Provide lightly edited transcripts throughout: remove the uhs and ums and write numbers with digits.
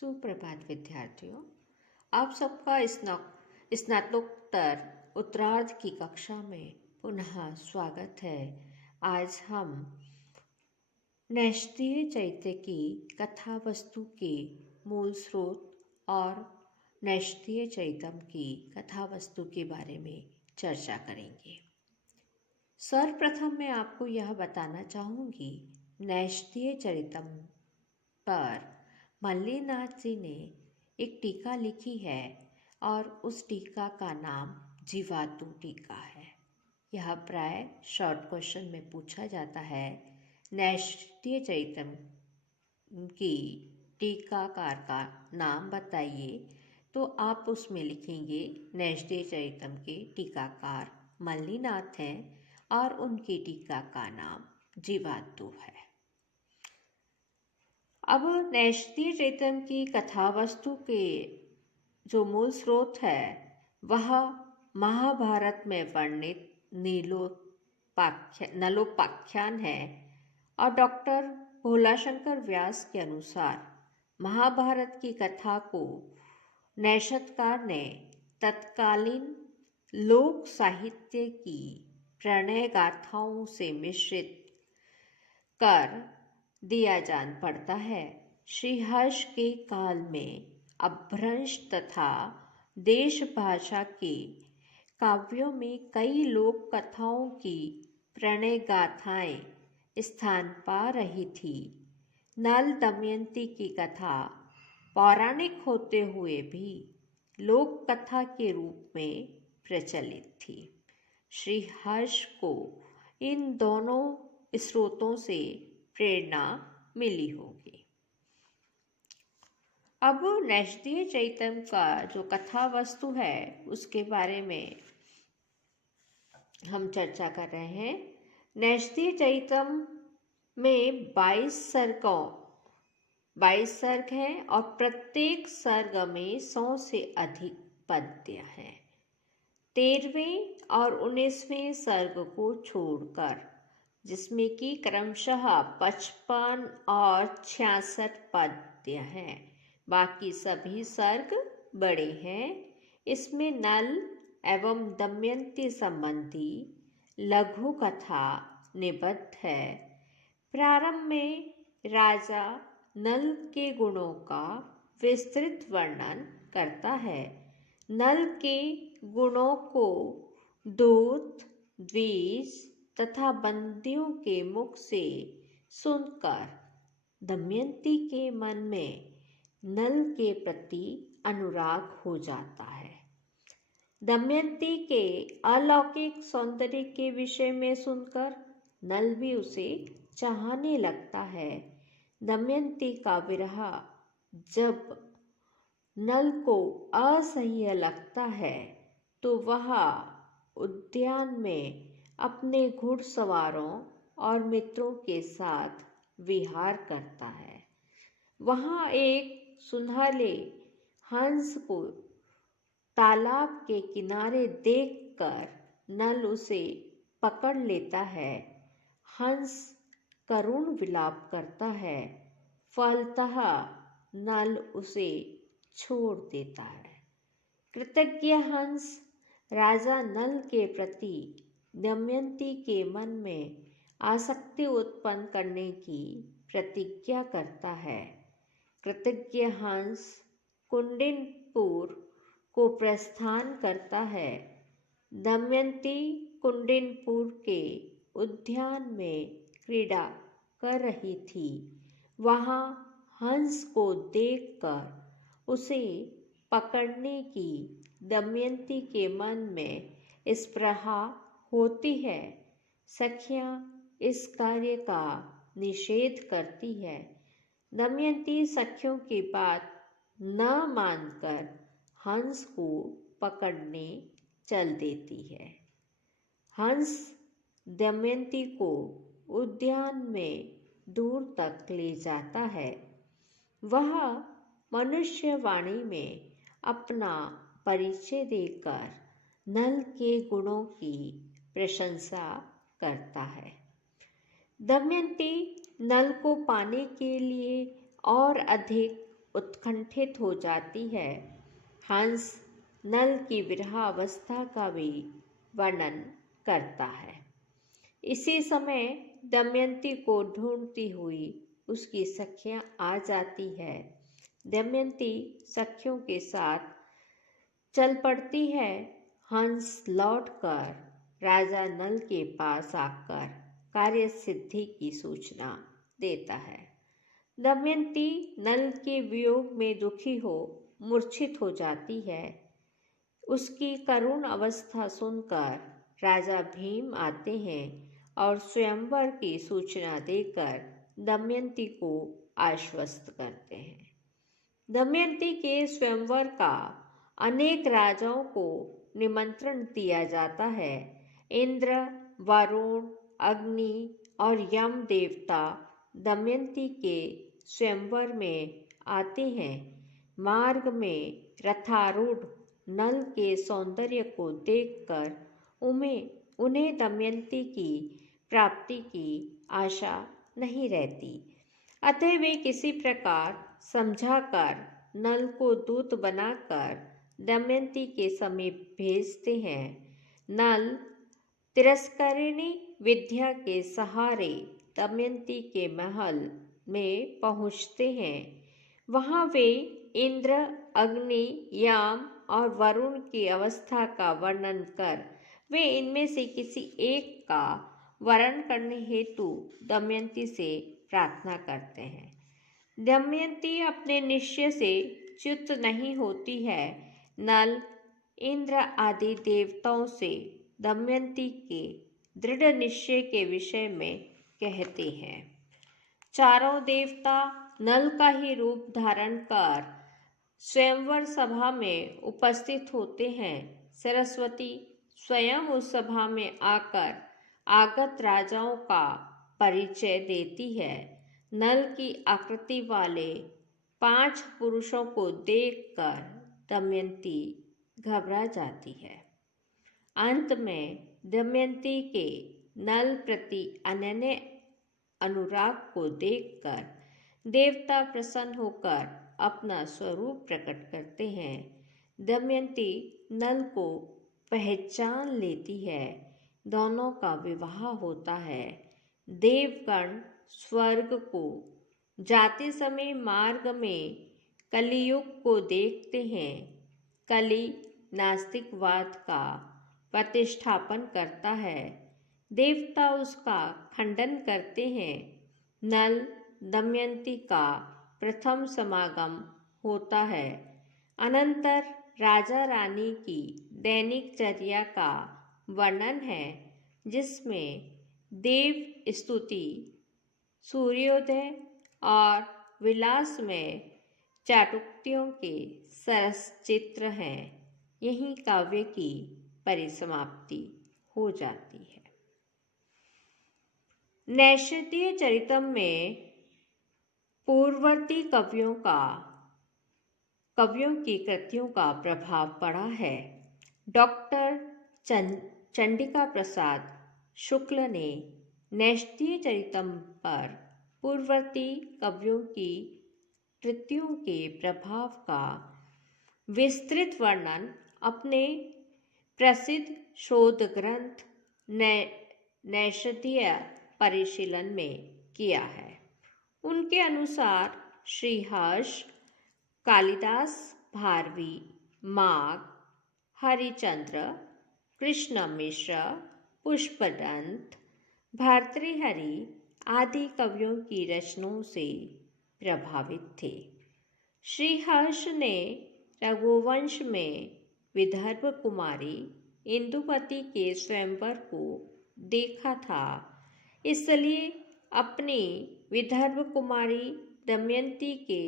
सुप्रभात विद्यार्थियों, आप सबका स्नातकोत्तर उत्तरार्ध की कक्षा में पुनः स्वागत है। आज हम नैष्ठीय चैत्य की कथा वस्तु के मूल स्रोत और नैष्ठीय चैतम की कथा वस्तु के बारे में चर्चा करेंगे। सर्वप्रथम मैं आपको यह बताना चाहूँगी, नैष्ठीय चरितम पर मल्लीनाथ जी ने एक टीका लिखी है और उस टीका का नाम जीवातु टीका है। यह प्राय शॉर्ट क्वेश्चन में पूछा जाता है, नैष्ठीय चरितम की टीकाकार का नाम बताइए, तो आप उसमें लिखेंगे नैष्ठीय चरितम के टीकाकार मल्लीनाथ हैं और उनकी टीका का नाम जीवातु है। अब नैष्ठीय चैतन्य की कथा वस्तु के जो मूल स्रोत है वह महाभारत में वर्णित नलोपाख्यान है और डॉक्टर भोलाशंकर व्यास के अनुसार महाभारत की कथा को नैषधकार ने तत्कालीन लोक साहित्य की प्रणय गाथाओं से मिश्रित कर दिया जान पड़ता है। श्रीहर्ष के काल में अपभ्रंश तथा देश भाषा के काव्यों में कई लोक कथाओं की प्रणय गाथाएं स्थान पा रही थी। नल दमयंती की कथा पौराणिक होते हुए भी लोक कथा के रूप में प्रचलित थी। श्रीहर्ष को इन दोनों स्रोतों से प्रेरणा मिली होगी। अब नैष्ठीय चैतन्य का जो कथा वस्तु है उसके बारे में हम चर्चा कर रहे हैं। नैष्ठीय चैतन्य में 22 सर्ग हैं और प्रत्येक सर्ग में 100 से अधिक पद्य हैं। 13वें और 19वें सर्ग को छोड़कर, जिसमें कि क्रमशः 55 और 66 पद्य हैं, बाकी सभी सर्ग बड़े हैं। इसमें नल एवं दमयंती संबंधी लघु कथा निबद्ध है। प्रारंभ में राजा नल के गुणों का विस्तृत वर्णन करता है। नल के गुणों को दूत, द्विज तथा बंदियों के मुख से सुनकर दमयंती के मन में नल के प्रति अनुराग हो जाता है। दमयंती के अलौकिक सौंदर्य के विषय में सुनकर नल भी उसे चाहने लगता है। दमयंती का विरह जब नल को असह्य लगता है तो वह उद्यान में अपने घुड़सवारों और मित्रों के साथ विहार करता है। वहाँ एक सुनहले हंस को तालाब के किनारे देखकर नल उसे पकड़ लेता है। हंस करुण विलाप करता है, फलतः नल उसे छोड़ देता है। कृतज्ञ हंस राजा नल के प्रति दमयंती के मन में आसक्ति उत्पन्न करने की प्रतिज्ञा करता है। कृतज्ञ हंस कुंडिनपुर को प्रस्थान करता है। दमयंती कुंडिनपुर के उद्यान में क्रीड़ा कर रही थी। वहाँ हंस को देखकर उसे पकड़ने की दमयंती के मन में स्पृहा होती है। सखियाँ इस कार्य का निषेध करती है। दमयंती सखियों की बात न मानकर हंस को पकड़ने चल देती है। हंस दमयंती को उद्यान में दूर तक ले जाता है। वह मनुष्य वाणी में अपना परिचय देकर नल के गुणों की प्रशंसा करता है। दमयंती नल को पाने के लिए और अधिक उत्कंठित हो जाती है। हंस नल की विरह अवस्था का भी वर्णन करता है। इसी समय दमयंती को ढूंढती हुई उसकी सखियां आ जाती है। दमयंती सखियों के साथ चल पड़ती है। हंस लौटकर राजा नल के पास आकर कार्य सिद्धि की सूचना देता है। दमयंती नल के वियोग में दुखी हो मूर्छित हो जाती है। उसकी करुण अवस्था सुनकर राजा भीम आते हैं और स्वयंवर की सूचना देकर दमयंती को आश्वस्त करते हैं। दमयंती के स्वयंवर का अनेक राजाओं को निमंत्रण दिया जाता है। इंद्र, वरुण, अग्नि और यम देवता दमयंती के स्वयंवर में आते हैं। मार्ग में रथारूढ़ नल के सौंदर्य को देखकर उन्हें दमयंती की प्राप्ति की आशा नहीं रहती। अतः वे किसी प्रकार समझाकर नल को दूत बनाकर दमयंती के समीप भेजते हैं। नल तिरस्करिणी विद्या के सहारे दमयंती के महल में पहुंचते हैं। वहां वे इंद्र, अग्नि, याम और वरुण की अवस्था का वर्णन कर वे इनमें से किसी एक का वरण करने हेतु दमयंती से प्रार्थना करते हैं। दमयंती अपने निश्चय से च्युत नहीं होती है। नल, इंद्र आदि देवताओं से दमयंती के दृढ़ निश्चय के विषय में कहते हैं। चारों देवता नल का ही रूप धारण कर स्वयंवर सभा में उपस्थित होते हैं। सरस्वती स्वयं उस सभा में आकर आगत राजाओं का परिचय देती है। नल की आकृति वाले 5 पुरुषों को देखकर दमयंती घबरा जाती है। अंत में दमयंती के नल प्रति अनन्य अनुराग को देखकर देवता प्रसन्न होकर अपना स्वरूप प्रकट करते हैं। दमयंती नल को पहचान लेती है। दोनों का विवाह होता है। देवगण स्वर्ग को जाते समय मार्ग में कलियुग को देखते हैं। कली नास्तिकवाद का प्रतिष्ठापन करता है। देवता उसका खंडन करते हैं। नल दमयंती का प्रथम समागम होता है। अनंतर राजा रानी की दैनिक चर्या का वर्णन है, जिसमें देव स्तुति, सूर्योदय और विलास में चाटुक्तियों के सरस चित्र हैं। यहीं काव्य की परिसमाप्ति हो जाती है। नैषधीय चरितम में पूर्ववर्ती कवियों की कृतियों का प्रभाव पड़ा है। डॉक्टर चंडिका प्रसाद शुक्ल ने नैषधीय चरितम पर पूर्ववर्ती कवियों की कृतियों के प्रभाव का विस्तृत वर्णन अपने प्रसिद्ध शोध ग्रंथ नैषधीय परिशीलन में किया है। उनके अनुसार श्रीहर्ष, कालिदास, भारवी, माघ, हरिचंद्र, कृष्ण मिश्र, पुष्पदंत, भर्तृहरि आदि कवियों की रचनाओं से प्रभावित थे। श्रीहर्ष ने रघुवंश में विदर्भ कुमारी इंदुमती के स्वयंवर को देखा था, इसलिए अपनी विदर्भ कुमारी दमयंती के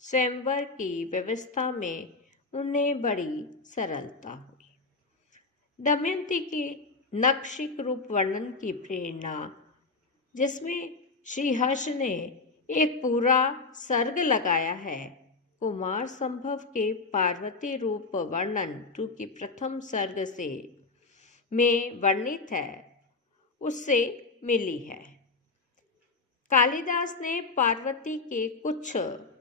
स्वयंवर की व्यवस्था में उन्हें बड़ी सरलता हुई। दमयंती के नक्षिक रूप वर्णन की प्रेरणा, जिसमें श्रीहर्ष ने एक पूरा सर्ग लगाया है, कुमार संभव के पार्वती रूप वर्णन जो कि प्रथम सर्ग से में वर्णित है, उससे मिली है। कालिदास ने पार्वती के कुछ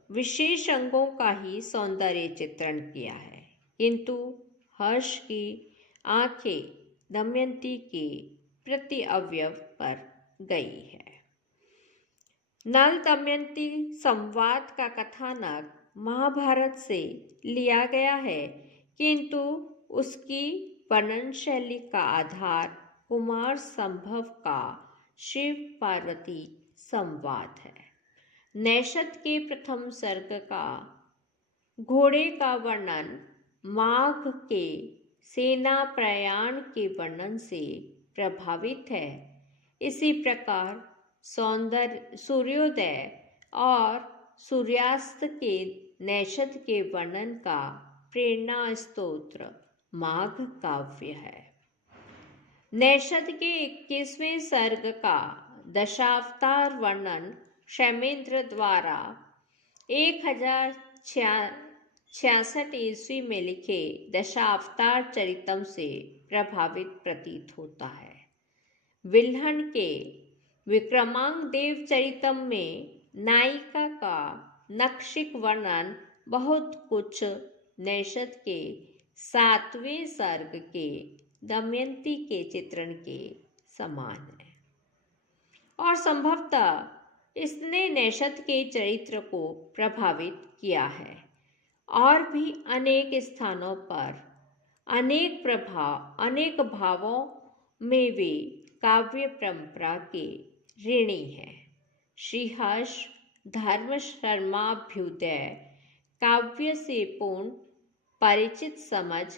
विशेष अंगों का ही सौंदर्य चित्रण किया है, किंतु हर्ष की आंखें दमयंती के प्रति अवयव पर गई है। नल दमयंती संवाद का कथानक महाभारत से लिया गया है, किंतु उसकी वर्णन शैली का आधार कुमार संभव का शिव पार्वती संवाद है। नैषद के प्रथम सर्ग का घोड़े का वर्णन माघ के सेना प्रयाण के वर्णन से प्रभावित है। इसी प्रकार सूर्योदय और सूर्यास्त के नैषद के वर्णन का प्रेरणा स्तोत्र माघ काव्य है। नैषद के 21वें सर्ग का दशावतार वर्णन क्षेमेंद्र द्वारा 1066 ईस्वी में लिखे दशावतार चरितम से प्रभावित प्रतीत होता है। विल्हण के विक्रमांक देव चरितम में नायिका का नक्षिक वर्णन बहुत कुछ नैषद के 7वें सर्ग के दमयंती के चित्रण के समान है, और संभवतः इसने नैषद के चरित्र को प्रभावित किया है। और भी अनेक स्थानों पर अनेक भावों में वे काव्य परंपरा के ऋणी हैं। श्रीहर्ष धर्म शर्माभ्युदय काव्य से पूर्ण परिचित समझ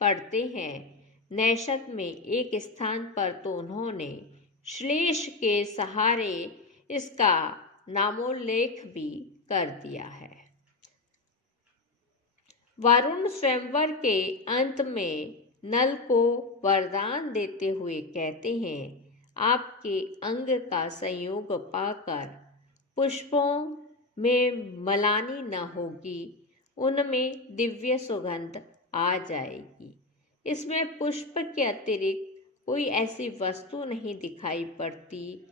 पढ़ते हैं। नैषद में एक स्थान पर तो उन्होंने श्लेष के सहारे इसका नामोल्लेख भी कर दिया है। वरुण स्वयंवर के अंत में नल को वरदान देते हुए कहते हैं, आपके अंग का संयोग पाकर पुष्पों में मलानी न होगी, उनमें दिव्य सुगंध आ जाएगी। इसमें पुष्प के अतिरिक्त कोई ऐसी वस्तु नहीं दिखाई पड़ती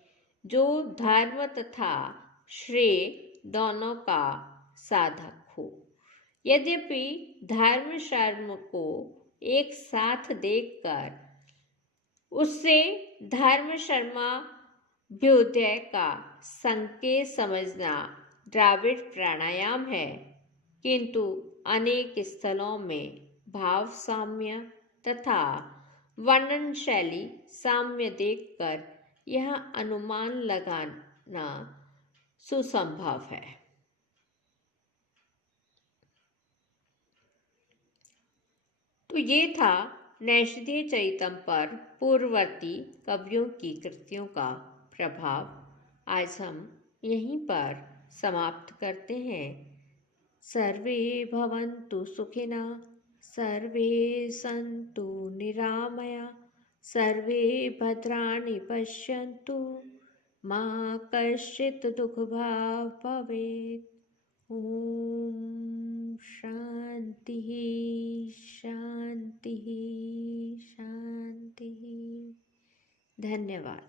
जो धर्म तथा श्रेय दोनों का साधक हो। यद्यपि धर्म शर्म को एक साथ देखकर उससे धर्म शर्माभ्युदय का संकेत समझना द्राविड़ प्राणायाम है, किंतु अनेक स्थलों में भाव साम्य तथा वर्णन शैली साम्य देखकर यह अनुमान लगाना सुसंभव है। तो ये था नैषधीय चरितम पर पूर्ववर्ती कवियों की कृतियों का प्रभाव। आज हम यहीं पर समाप्त करते हैं। सर्वे भवन्तु सुखिनः, सर्वे सन्तु निरामया, सर्वे भद्राणि पश्यन्तु, मा कश्चित् दुःखभाग् भवेत्। ओम शांति शांति शांति। धन्यवाद।